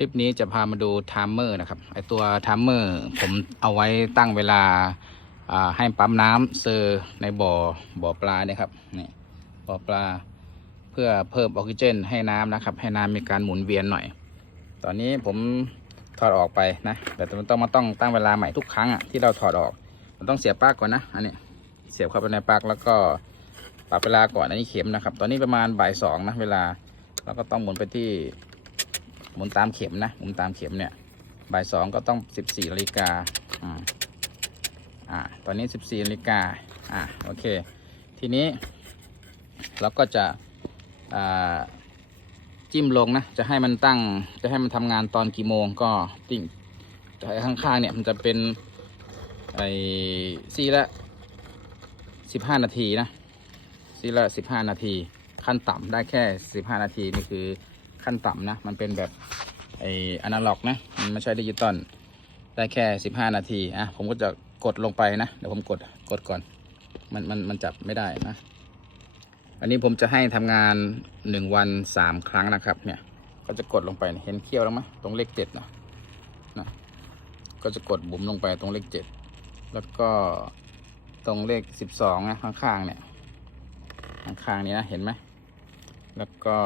ลิปนี้จะพามาดูไทม์เมอร์นะครับไอตัวไทม์เมอร์ผมเอาไว้ตั้งเวลาให้ปั๊มน้ำเซอร์ในบ่อบ่อปลาเนี่ยครับนี่บ่อปลาเพื่อเพิ่มออกซิเจน ให้น้ำนะครับ ให้น้ำมีการหมุนเวียนหน่อย ตอนนี้ผมถอดออกไปนะแต่มันต้องมาต้องตั้งเวลาใหม่ทุกครั้งอะที่เราถอดออกมันต้องเสียบปลั๊กก่อนนะอันนี้เสียบเข้าไปในปลั๊กแล้วก็ปรับเวลาก่อนอันนี้เข็มนะครับ ตอนนี้ประมาณบ่ายสองนะเวลาเราก็ต้องหมุนไปที่ หมุนตามเข็มนะหมุนตามเข็มเนี่ยบ่ายสองก็ต้องสิบสี่นาฬิกาอ่าตอนนี้สิบสี่นาฬิกาอ่าโอเค ทีนี้ เราก็จะอ่าจิ้มลงนะ จะให้มันตั้ง จะให้มันทำงานตอนกี่โมงก็ติ่งแต่ข้างๆเนี่ยมันจะเป็นไอ้ซีละสิบห้านาทีนะซีละสิบห้านาที ขั้นต่ำได้แค่สิบห้านาทีนี่คือ ขั้นต่ำนะ มันเป็นแบบไออนาล็อกนะ มันไม่ใช่ดิจิตอล ได้แค่ 15 นาที อะ ผมก็จะกดลงไปนะ เดี๋ยวผมกด กดก่อน มันมันมันจับไม่ได้นะ อันนี้ผมจะให้ทำงาน 1 วัน 3 ครั้งนะครับ เนี่ย ก็จะกดลงไป เห็นเขี้ยวแล้วไหมตรงเลขเจ็ดนะนะ ก็จะกดบุ๋มลงไปตรงเลขเจ็ด แล้วก็ตรงเลข 12 นะข้างๆเนี่ย ข้างๆนี้นะ เห็นไหม แล้วก็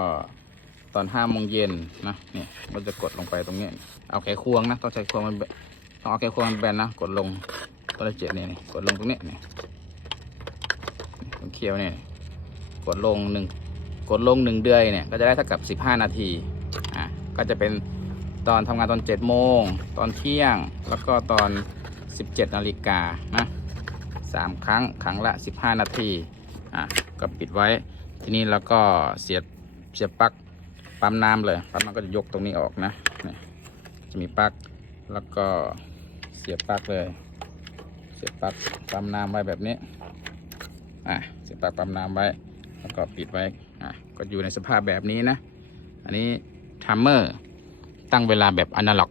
ตอนห้าโมงเย็นนะเนี่ยเราจะกดลงไปตรงนี้ เอาแขควงนะต้องใช้ควงมันต้องเอาแขควงมันแบนนะกดลงตัวเลขเจ็ดเนี่ยกดลงตรงนี้เนี่ยตรงเคี้ยวเนี่ยกดลงหนึ่งกดลงหนึ่งเดือยเนี่ยก็จะได้เท่ากับสิบห้านาทีอะก็จะเป็นตอนทำงานตอนเจ็ดโมงตอนเที่ยงแล้วก็ตอนสิบเจ็ดนาฬิกานะสามครั้งครั้งละสิบห้านาทีอะก็ปิดไว้ทีนี้เราก็เสียบเสียบปลั๊ก ปั๊มน้ำเลยปั๊มน้ำก็จะยกตรงนี้ออกนะนี่จะมีปลั๊กแล้วก็เสียบปลั๊กเลย เสียบปลั๊กปั๊มน้ำไว้แบบนี้อะเสียบปลั๊กปั๊มน้ำไว้ แล้วก็ปิดไว้อะก็อยู่ในสภาพแบบนี้นะ อันนี้ทัมเมอร์ตั้งเวลาแบบอนาล็อก